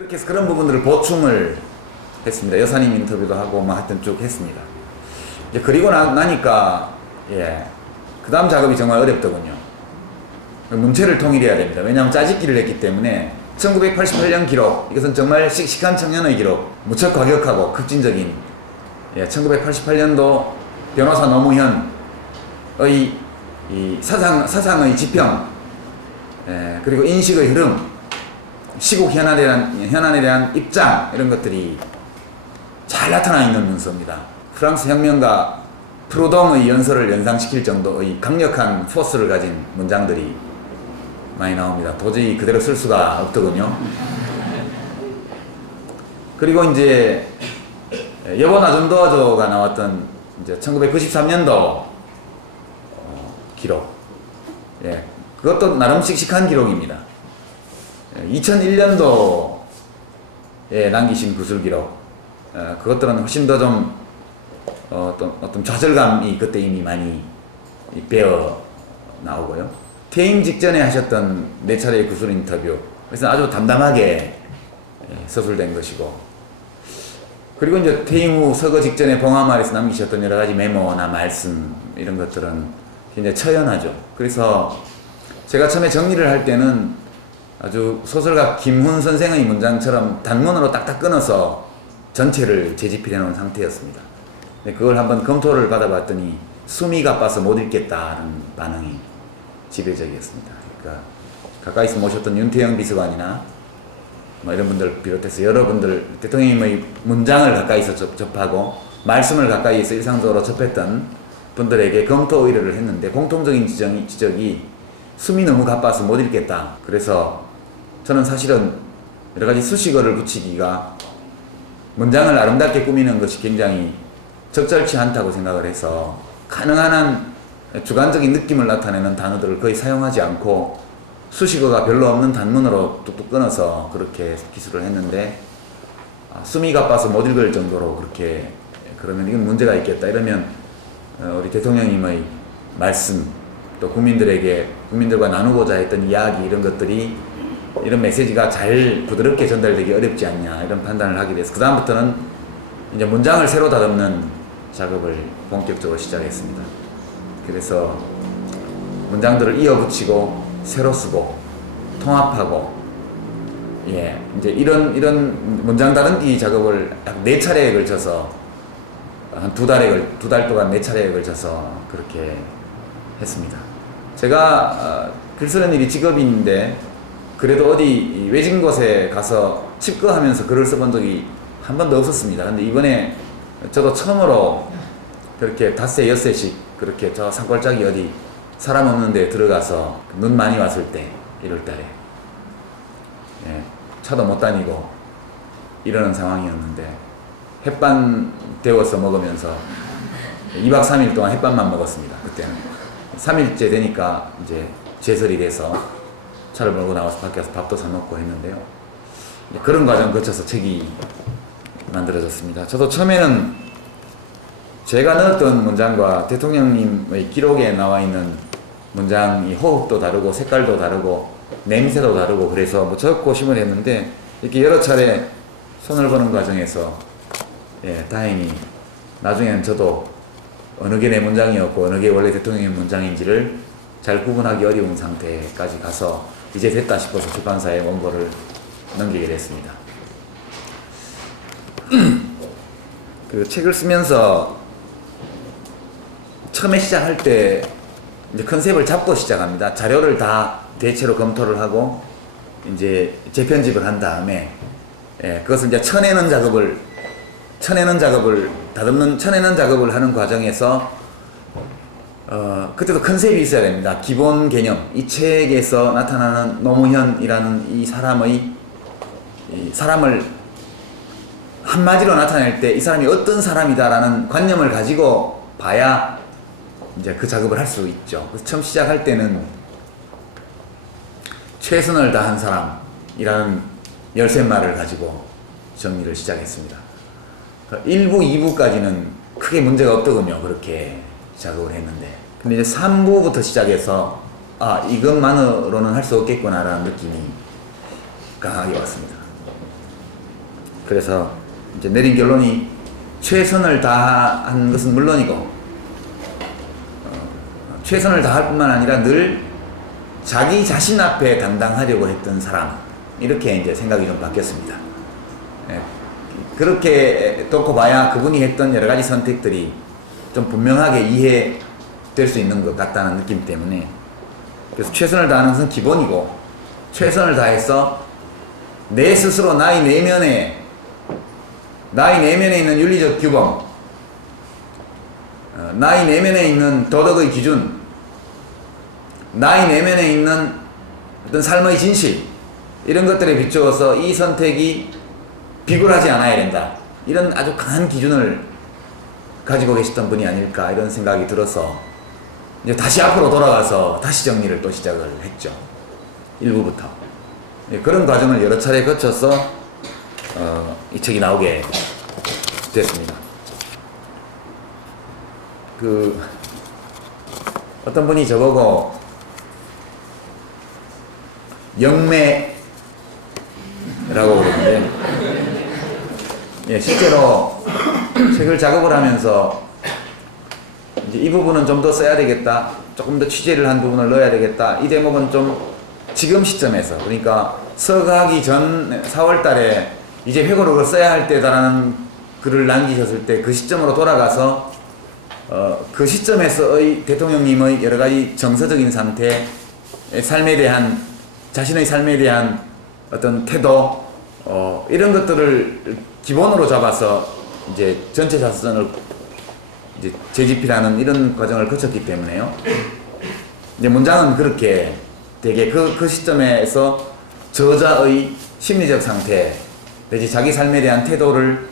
그렇게 해서 그런 부분들을 보충을 했습니다. 여사님 인터뷰도 하고 뭐 하여튼 쭉 했습니다. 이제 그리고 나니까 그 다음 작업이 정말 어렵더군요. 문체를 통일해야 됩니다. 왜냐하면 짜집기를 했기 때문에 1988년 기록, 이것은 정말 씩씩한 청년의 기록, 무척 과격하고 급진적인 1988년도 변호사 노무현의 이 사상의 지평, 그리고 인식의 흐름, 시국 현안에 대한 입장, 이런 것들이 잘 나타나 있는 문서입니다. 프랑스 혁명가 프로동의 연설을 연상시킬 정도의 강력한 포스를 가진 문장들이 많이 나옵니다. 도저히 그대로 쓸 수가 없더군요. 그리고 이제 여보 나 좀 도와줘가 나왔던 이제 1993년도 기록, 그것도 나름 씩씩한 기록입니다. 2001년도에 남기신 구술 기록, 그것들은 훨씬 더 좀 어떤 좌절감이 그때 이미 많이 배어 나오고요. 퇴임 직전에 하셨던 4차례의 구술 인터뷰, 그래서 아주 담담하게 서술된 것이고, 그리고 이제 퇴임 후 서거 직전에 봉화마을에서 남기셨던 여러 가지 메모나 말씀, 이런 것들은 굉장히 처연하죠. 그래서 제가 처음에 정리를 할 때는 아주 소설가 김훈 선생의 문장처럼 단문으로 딱딱 끊어서 전체를 재집필해 놓은 상태였습니다. 그걸 한번 검토를 받아봤더니 숨이 가빠서 못 읽겠다는 반응이 지배적이었습니다. 그러니까 가까이서 모셨던 윤태영 비서관이나 뭐 이런 분들 비롯해서 여러분들, 대통령님의 문장을 가까이서 접하고 말씀을 가까이서 일상적으로 접했던 분들에게 검토 의뢰를 했는데 공통적인 지적이 숨이 너무 가빠서 못 읽겠다. 그래서 저는 사실은 여러 가지 수식어를 붙이기가, 문장을 아름답게 꾸미는 것이 굉장히 적절치 않다고 생각을 해서 가능한 한 주관적인 느낌을 나타내는 단어들을 거의 사용하지 않고 수식어가 별로 없는 단문으로 뚝뚝 끊어서 그렇게 기술을 했는데, 숨이 가빠서 못 읽을 정도로 그렇게, 그러면 이건 문제가 있겠다. 이러면 우리 대통령님의 말씀, 또 국민들과 나누고자 했던 이야기, 이런 것들이, 이런 메시지가 잘 부드럽게 전달되기 어렵지 않냐, 이런 판단을 하게 돼서 그 다음부터는 이제 문장을 새로 다듬는 작업을 본격적으로 시작했습니다. 그래서 문장들을 이어붙이고 새로 쓰고 통합하고, 이제 이런 문장 다듬기 작업을 약 4차례에 걸쳐서 한 2달 동안 4차례에 걸쳐서 그렇게 했습니다. 제가 글 쓰는 일이 직업인데 그래도 어디 외진 곳에 가서 칩거하면서 글을 써본 적이 한 번도 없었습니다. 근데 이번에 저도 처음으로 그렇게 닷새 엿새씩 그렇게 저 산골짜기 어디 사람 없는 데 들어가서 눈 많이 왔을 때 1월달에 차도 못 다니고 이러는 상황이었는데 햇반 데워서 먹으면서 2박 3일 동안 햇반만 먹었습니다. 그때는 3일째 되니까 이제 제설이 돼서 차를 몰고 나와서 밖에서 밥도 사 먹고 했는데요. 그런 과정 거쳐서 책이 만들어졌습니다. 저도 처음에는 제가 넣었던 문장과 대통령님의 기록에 나와 있는 문장이 호흡도 다르고 색깔도 다르고 냄새도 다르고 그래서 뭐 적고 심을 했는데, 이렇게 여러 차례 손을 보는 과정에서 다행히 나중에는 저도 어느 게 내 문장이었고 어느 게 원래 대통령의 문장인지를 잘 구분하기 어려운 상태까지 가서 이제 됐다 싶어서 출판사에 원고를 넘기게 됐습니다. 그 책을 쓰면서 처음에 시작할 때 이제 컨셉을 잡고 시작합니다. 자료를 다 대체로 검토를 하고 이제 재편집을 한 다음에 그것을 이제 쳐내는 작업을 하는 과정에서 그때도 컨셉이 있어야 됩니다. 기본 개념, 이 책에서 나타나는 노무현이라는 이 사람을 한마디로 나타낼 때 이 사람이 어떤 사람이다라는 관념을 가지고 봐야 이제 그 작업을 할 수 있죠. 그래서 처음 시작할 때는 최선을 다한 사람이라는 13말을 가지고 정리를 시작했습니다. 1부, 2부까지는 크게 문제가 없더군요. 그렇게 작업을 했는데. 근데 이제 3부부터 시작해서 이것만으로는 할 수 없겠구나라는 느낌이 강하게 왔습니다. 그래서 이제 내린 결론이 최선을 다한 것은 물론이고, 최선을 다할 뿐만 아니라 늘 자기 자신 앞에 당당하려고 했던 사람, 이렇게 이제 생각이 좀 바뀌었습니다. 예, 그렇게 놓고 봐야 그분이 했던 여러 가지 선택들이 좀 분명하게 이해될 수 있는 것 같다는 느낌 때문에, 그래서 최선을 다하는 것은 기본이고, 최선을 다해서 내 스스로 나의 내면에 있는 윤리적 규범, 나의 내면에 있는 도덕의 기준, 나의 내면에 있는 어떤 삶의 진실, 이런 것들에 비추어서 이 선택이 비굴하지 않아야 된다, 이런 아주 강한 기준을 가지고 계셨던 분이 아닐까, 이런 생각이 들어서 이제 다시 앞으로 돌아가서 다시 정리를 또 시작을 했죠. 일부부터. 그런 과정을 여러 차례 거쳐서 이 책이 나오게 됐습니다. 어떤 분이 저보고 영매라고 그러는데, 실제로 책을 작업을 하면서 이제 이 부분은 좀 더 써야 되겠다, 조금 더 취재를 한 부분을 넣어야 되겠다, 이 대목은 좀 지금 시점에서, 그러니까 서가기 전 4월 달에 이제 회고록을 써야 할 때다라는 글을 남기셨을 때 그 시점으로 돌아가서 그 시점에서의 대통령님의 여러 가지 정서적인 상태, 삶에 대한, 자신의 삶에 대한 어떤 태도, 이런 것들을 기본으로 잡아서 이제 전체 자서전을 이제 재집필하는 이런 과정을 거쳤기 때문에요. 이제 문장은 그렇게 되게 그 시점에서 저자의 심리적 상태, 내지 자기 삶에 대한 태도를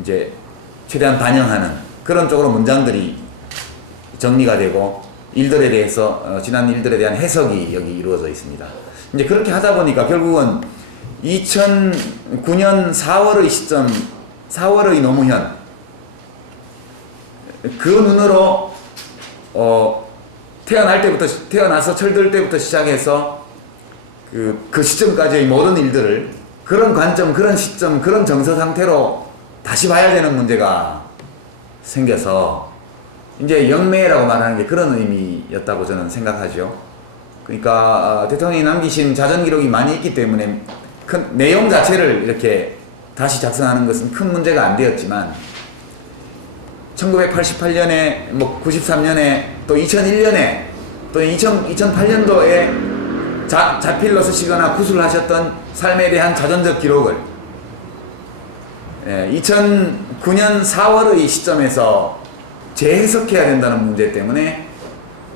이제 최대한 반영하는 그런 쪽으로 문장들이 정리가 되고, 일들에 대해서 지난 일들에 대한 해석이 여기 이루어져 있습니다. 이제 그렇게 하다 보니까 결국은 2009년 4월의 시점, 4월의 노무현, 그 눈으로 태어나서 철들 때부터 시작해서 그 시점까지의 모든 일들을 그런 관점, 그런 시점, 그런 정서 상태로 다시 봐야 되는 문제가 생겨서 이제 영매라고 말하는 게 그런 의미였다고 저는 생각하죠. 그러니까 대통령이 남기신 자전 기록이 많이 있기 때문에 큰 내용 자체를 이렇게 다시 작성하는 것은 큰 문제가 안 되었지만, 1988년에, 93년에, 또 2001년에, 또 2008년도에 자필로 쓰시거나 구술하셨던 삶에 대한 자전적 기록을 2009년 4월의 시점에서 재해석해야 된다는 문제 때문에,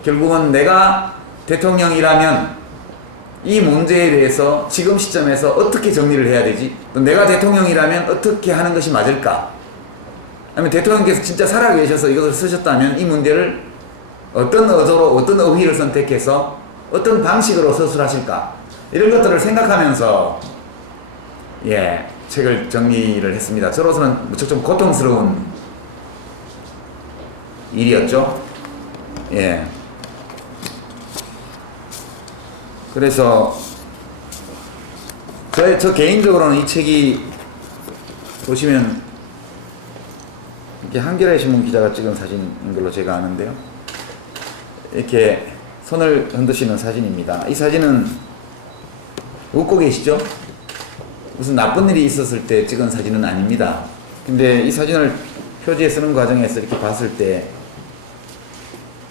결국은 내가 대통령이라면 이 문제에 대해서 지금 시점에서 어떻게 정리를 해야 되지? 또 내가 대통령이라면 어떻게 하는 것이 맞을까? 아니면 대통령께서 진짜 살아계셔서 이것을 쓰셨다면 이 문제를 어떤 의도로, 어떤 어휘를 선택해서 어떤 방식으로 서술하실까? 이런 것들을 생각하면서 책을 정리를 했습니다. 저로서는 무척 좀 고통스러운 일이었죠. 그래서 저 개인적으로는 이 책이 보시면 이렇게 한겨레 신문 기자가 찍은 사진인 걸로 제가 아는데요. 이렇게 손을 흔드시는 사진입니다. 이 사진은 웃고 계시죠? 무슨 나쁜 일이 있었을 때 찍은 사진은 아닙니다. 근데 이 사진을 표지에 쓰는 과정에서 이렇게 봤을 때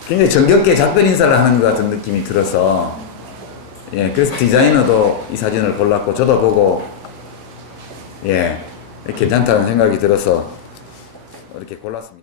굉장히 정겹게 작별 인사를 하는 것 같은 느낌이 들어서, 그래서 디자이너도 이 사진을 골랐고, 저도 보고 괜찮다는 생각이 들어서 이렇게 골랐습니다.